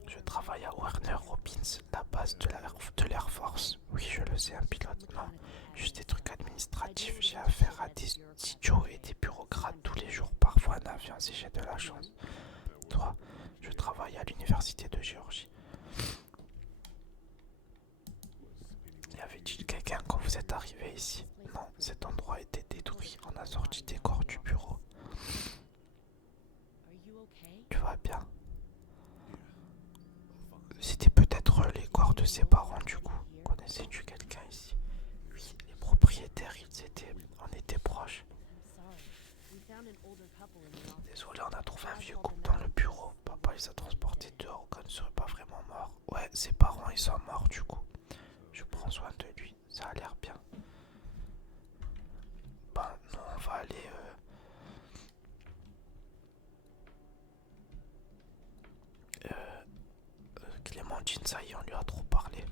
Je travaille à Warner Robins, la base de l'Air Force. Oui, je le sais, un pilote, non. Juste des trucs administratifs. J'ai affaire à des idiots et des bureaucrates tous les jours, parfois un avion si j'ai de la chance. Toi, je travaille à l'université de Géorgie. Y avait-il quelqu'un quand vous êtes arrivé ici? Non, cet endroit était détruit. On a sorti des corps du bureau. Tu vas bien? C'était peut-être les corps de ses parents du coup. Connaissais-tu quelqu'un ici? Oui, les propriétaires, on était proches. Désolé, on a trouvé un vieux couple dans le bureau. Papa les a transportés dehors, qu'on ne serait pas vraiment mort. Ouais, ses parents ils sont morts du coup. Je prends soin de lui, ça a l'air bien. Ben, nous on va aller... Clémentine, ça y est, on lui a trop parlé.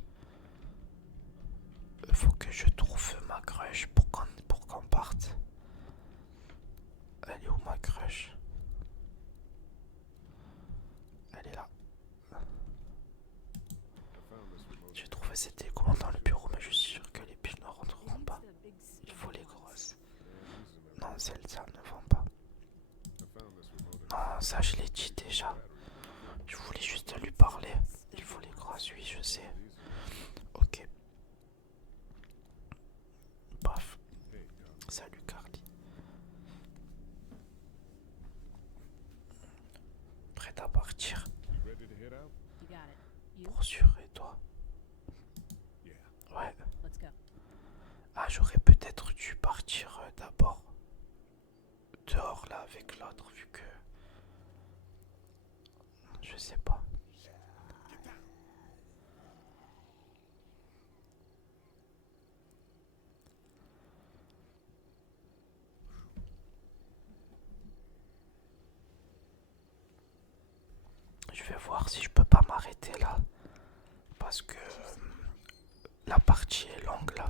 Faut que je trouve ma crush pour qu'on parte. Elle est où ma crush? Elle est là. J'ai trouvé cette télécommande dans le bureau, mais je suis sûr que les piles ne rentreront pas. Il faut les grosses. Non, celle-là ne vend pas. Non, ça je l'ai dit déjà. Je voulais juste lui parler. Il faut les grosses, oui, je sais. Ok. Paf. Salut Carly. Prête à partir? Pour sûr, et toi? Ouais. Ah, j'aurais peut-être dû partir d'abord dehors là avec l'autre vu que... Je sais pas. Je vais voir si je peux pas m'arrêter là. Parce que la partie est longue là.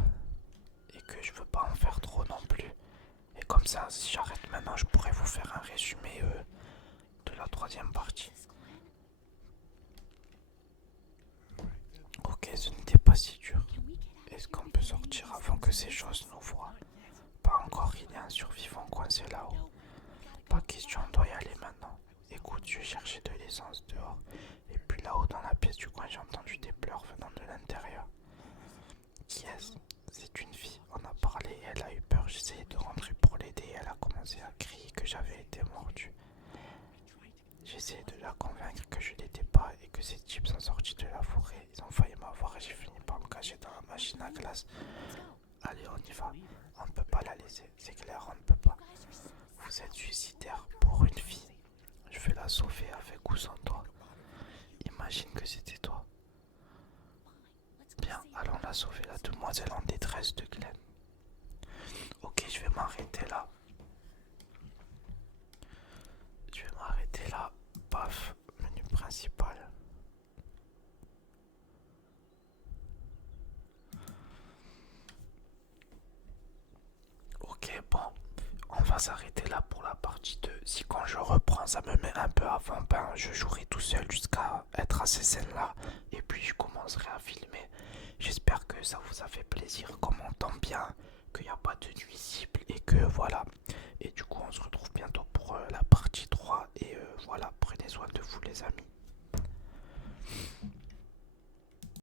Et que je veux pas en faire trop non plus. Et comme ça, si j'arrête maintenant, je pourrais vous faire un résumé de la troisième partie. Ok, ce n'était pas si dur. Est-ce qu'on peut sortir avant que ces choses nous voient? Pas encore, il y a un survivant coincé là-haut. Pas question, on doit y aller maintenant. Écoute, je cherchais de l'essence dehors. Et puis là-haut dans la pièce du coin, j'ai entendu des pleurs venant de l'intérieur. Qui est-ce? C'est une fille. On a parlé et elle a eu peur. J'essayais de rentrer essayé de la convaincre que je l'étais pas et que ces types sont sortis de la forêt. Ils ont failli m'avoir et j'ai fini par me cacher dans la machine à glace. Allez, on y va. On ne peut pas la laisser. C'est clair, on ne peut pas. Vous êtes suicidaire pour une fille. Je vais la sauver avec ou sans toi. Imagine que c'était toi. Bien, allons la sauver, la demoiselle en détresse de Glenn. Ok, je vais m'arrêter là. Je vais m'arrêter là. Paf, menu principal. Ok, bon, on va s'arrêter là pour la partie 2. Si quand je reprends, ça me met un peu avant, ben je jouerai tout seul jusqu'à être à ces scènes-là. Et puis je commencerai à filmer. J'espère que ça vous a fait plaisir, qu'on m'entend bien, qu'il n'y a pas de nuisibles et que voilà. Et du coup, on se retrouve bientôt pour la partie 3. Et voilà, prenez soin de vous les amis.